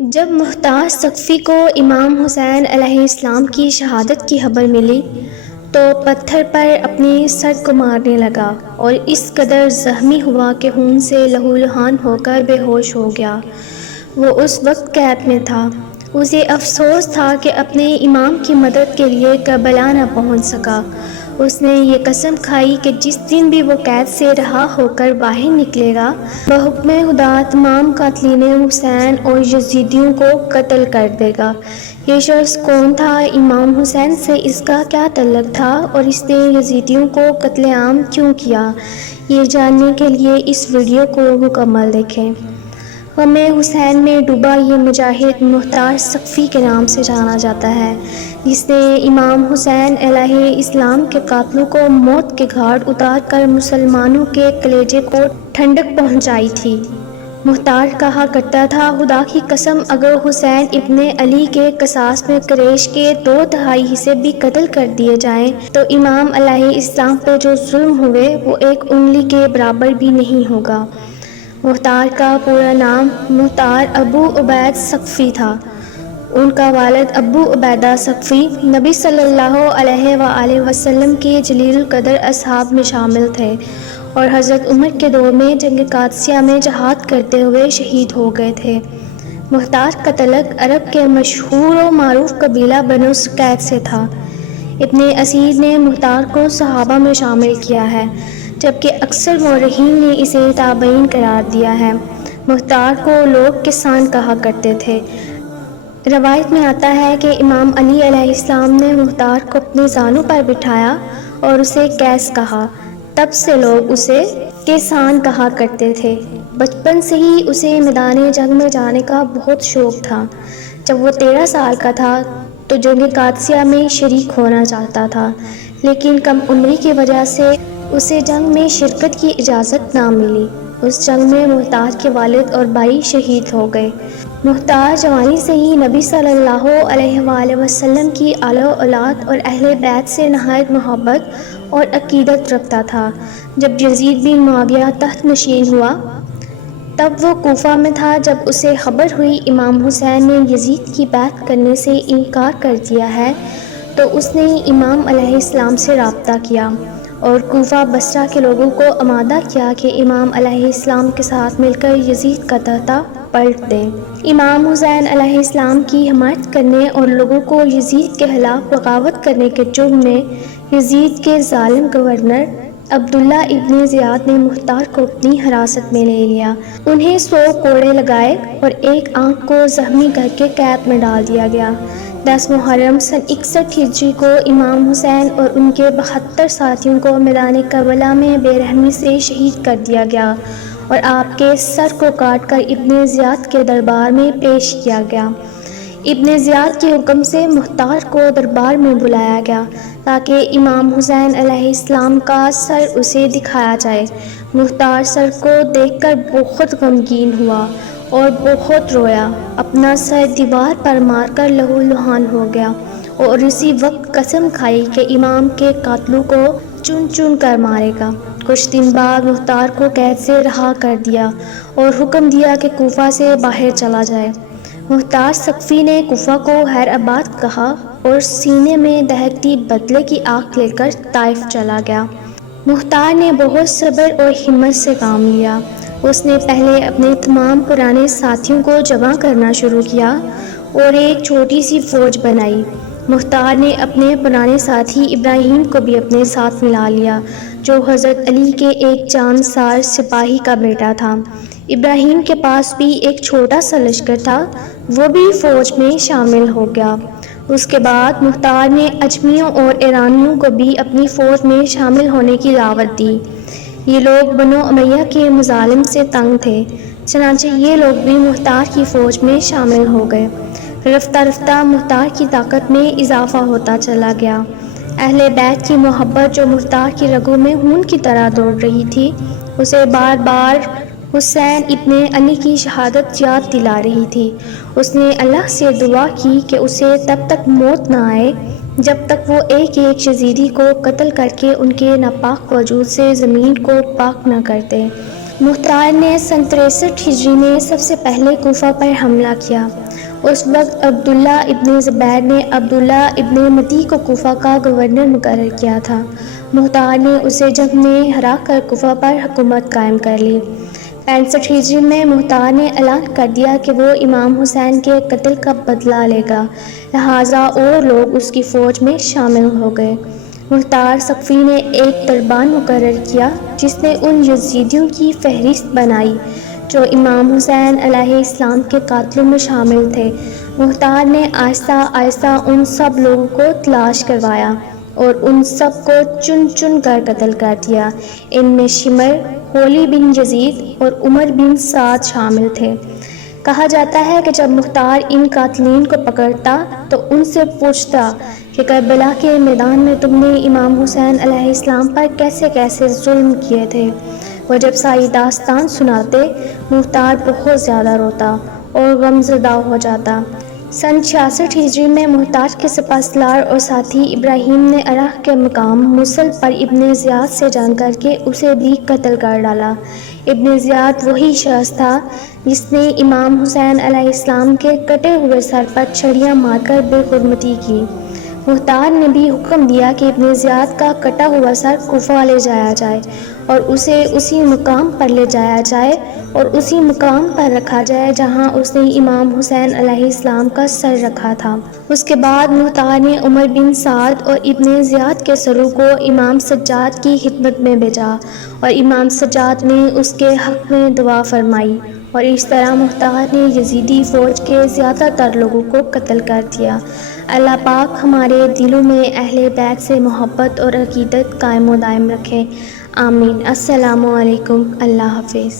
جب مختار ثقفی کو امام حسین علیہ السلام کی شہادت کی خبر ملی تو پتھر پر اپنے سر کو مارنے لگا اور اس قدر زخمی ہوا کہ خون سے لہولہان ہو کر بے ہوش ہو گیا۔ وہ اس وقت قید میں تھا۔ اسے افسوس تھا کہ اپنے امام کی مدد کے لیے کربلا نہ پہنچ سکا۔ اس نے یہ قسم کھائی کہ جس دن بھی وہ قید سے رہا ہو کر باہر نکلے گا، بحکم خدا تمام قاتلین حسین اور یزیدیوں کو قتل کر دے گا۔ یہ شخص کون تھا، امام حسین سے اس کا کیا تعلق تھا اور اس نے یزیدیوں کو قتل عام کیوں کیا، یہ جاننے کے لیے اس ویڈیو کو مکمل دیکھیں۔ غم حسین میں ڈوبا یہ مجاہد مختار ثقفی کے نام سے جانا جاتا ہے، جس نے امام حسین علیہ السلام کے قاتلوں کو موت کے گھاٹ اتار کر مسلمانوں کے کلیجے کو ٹھنڈک پہنچائی تھی۔ مختار کہا کرتا تھا، خدا کی قسم اگر حسین ابن علی کے قصاص میں قریش کے 2/3 حصے بھی قتل کر دیے جائیں تو امام علیہ السلام پہ جو ظلم ہوئے وہ ایک انگلی کے برابر بھی نہیں ہوگا۔ مختار کا پورا نام مختار ابو عبید ثقفی تھا۔ ان کا والد ابو عبیدہ ثقفی نبی صلی اللہ علیہ وآلہ وسلم کے جلیل القدر اصحاب میں شامل تھے اور حضرت عمر کے دور میں جنگ قادسیہ میں جہاد کرتے ہوئے شہید ہو گئے تھے۔ مختار کا تعلق عرب کے مشہور و معروف قبیلہ بنو سقیط سے تھا۔ ابن اسیر نے مختار کو صحابہ میں شامل کیا ہے، جبکہ اکثر مورخین نے اسے تابعین قرار دیا ہے۔ مختار کو لوگ کسان کہا کرتے تھے۔ روایت میں آتا ہے کہ امام علی علیہ السلام نے مختار کو اپنے زانوں پر بٹھایا اور اسے قیس کہا، تب سے لوگ اسے کیسان کہا کرتے تھے۔ بچپن سے ہی اسے میدان جنگ میں جانے کا بہت شوق تھا۔ جب وہ 13 سال کا تھا تو جنگ قادسیہ میں شریک ہونا چاہتا تھا، لیکن کم عمری کی وجہ سے اسے جنگ میں شرکت کی اجازت نہ ملی۔ اس جنگ میں مختار کے والد اور بھائی شہید ہو گئے۔ مختار جوانی سے ہی نبی صلی اللہ علیہ وآلہ وسلم کی اعلی اولاد اور اہل بیت سے نہایت محبت اور عقیدت رکھتا تھا۔ جب یزید بن معاویہ تخت نشین ہوا تب وہ کوفہ میں تھا۔ جب اسے خبر ہوئی امام حسین نے یزید کی بیعت کرنے سے انکار کر دیا ہے تو اس نے امام علیہ السلام سے رابطہ کیا اور کوفہ بصرہ کے لوگوں کو آمادہ کیا کہ امام علیہ السلام کے ساتھ مل کر یزید کا تختہ پلٹ دیں۔ امام حسین علیہ السلام کی حمایت کرنے اور لوگوں کو یزید کے خلاف بغاوت کرنے کے جرم میں یزید کے ظالم گورنر عبداللہ ابن زیاد نے مختار کو اپنی حراست میں لے لیا۔ انہیں 100 کوڑے لگائے اور ایک آنکھ کو زخمی کر کے قید میں ڈال دیا گیا۔ 10 محرم سن 61 ہجری کو امام حسین اور ان کے 72 ساتھیوں کو میدان کربلا میں بے رحمی سے شہید کر دیا گیا اور آپ کے سر کو کاٹ کر ابن زیاد کے دربار میں پیش کیا گیا۔ ابن زیاد کے حکم سے مختار کو دربار میں بلایا گیا تاکہ امام حسین علیہ السلام کا سر اسے دکھایا جائے۔ مختار سر کو دیکھ کر بہت غمگین ہوا اور بہت رویا، اپنا سر دیوار پر مار کر لہولہان ہو گیا اور اسی وقت قسم کھائی کہ امام کے قاتلوں کو چن چن کر مارے گا۔ کچھ دن بعد مختار کو قید سے رہا کر دیا اور حکم دیا کہ کوفہ سے باہر چلا جائے۔ مختار ثقفی نے کوفہ کو خیر آباد کہا اور سینے میں دہکتی بدلے کی آگ لے کر طائف چلا گیا۔ مختار نے بہت صبر اور ہمت سے کام لیا۔ اس نے پہلے اپنے تمام پرانے ساتھیوں کو جمع کرنا شروع کیا اور ایک چھوٹی سی فوج بنائی۔ مختار نے اپنے پرانے ساتھی ابراہیم کو بھی اپنے ساتھ ملا لیا، جو حضرت علی کے ایک جانسار سپاہی کا بیٹا تھا۔ ابراہیم کے پاس بھی ایک چھوٹا سا لشکر تھا، وہ بھی فوج میں شامل ہو گیا۔ اس کے بعد مختار نے اجمیوں اور ایرانیوں کو بھی اپنی فوج میں شامل ہونے کی دعوت دی۔ یہ لوگ بنو امیہ کے مظالم سے تنگ تھے، چنانچہ یہ لوگ بھی مختار کی فوج میں شامل ہو گئے۔ رفتہ رفتہ مختار کی طاقت میں اضافہ ہوتا چلا گیا۔ اہل بیت کی محبت جو مختار کی رگوں میں خون کی طرح دوڑ رہی تھی، اسے بار بار حسین ابن علی کی شہادت یاد دلا رہی تھی۔ اس نے اللہ سے دعا کی کہ اسے تب تک موت نہ آئے جب تک وہ ایک ایک یزیدی کو قتل کر کے ان کے ناپاک وجود سے زمین کو پاک نہ کر دے۔ مختار نے سن 63 ہجری میں سب سے پہلے کوفہ پر حملہ کیا۔ اس وقت عبداللہ ابن زبیر نے عبداللہ ابن متی کو کوفہ کا گورنر مقرر کیا تھا۔ مختار نے اسے جنگ میں ہرا کر کوفہ پر حکومت قائم کر لی۔ 65 ہجری میں مختار نے اعلان کر دیا کہ وہ امام حسین کے قتل کا بدلہ لے گا، لہٰذا اور لوگ اس کی فوج میں شامل ہو گئے۔ مختار ثقفی نے ایک دربان مقرر کیا جس نے ان یزیدیوں کی فہرست بنائی جو امام حسین علیہ السلام کے قاتلوں میں شامل تھے۔ مختار نے آہستہ آہستہ ان سب لوگوں کو تلاش کروایا اور ان سب کو چن چن کر قتل کر دیا۔ ان میں شمر، ہولی بن یزید اور عمر بن سعد شامل تھے۔ کہا جاتا ہے کہ جب مختار ان قاتلین کو پکڑتا تو ان سے پوچھتا کہ کربلا کے میدان میں تم نے امام حسین علیہ السلام پر کیسے کیسے ظلم کیے تھے۔ وہ جب ساری داستان سناتے مختار بہت زیادہ روتا اور غمزدہ ہو جاتا۔ سن 66 ہجری میں مختار کے سپہ سالار اور ساتھی ابراہیم نے عراق کے مقام موصل پر ابن زیاد سے جنگ کر کے اسے بھی قتل کر ڈالا۔ ابن زیاد وہی شخص تھا جس نے امام حسین علیہ السلام کے کٹے ہوئے سر پر چھڑیاں مار کر بے حرمتی کی۔ مختار نے بھی حکم دیا کہ ابن زیاد کا کٹا ہوا سر کوفہ لے جایا جائے اور اسے اسی مقام پر لے جایا جائے اور اسی مقام پر رکھا جائے جہاں اس نے امام حسین علیہ السلام کا سر رکھا تھا۔ اس کے بعد مختار نے عمر بن سعد اور ابن زیاد کے سروں کو امام سجاد کی خدمت میں بھیجا اور امام سجاد نے اس کے حق میں دعا فرمائی اور اس طرح مختار نے یزیدی فوج کے زیادہ تر لوگوں کو قتل کر دیا۔ اللہ پاک ہمارے دلوں میں اہل بیت سے محبت اور عقیدت قائم و دائم رکھے، آمین۔ السلام علیکم، اللہ حافظ۔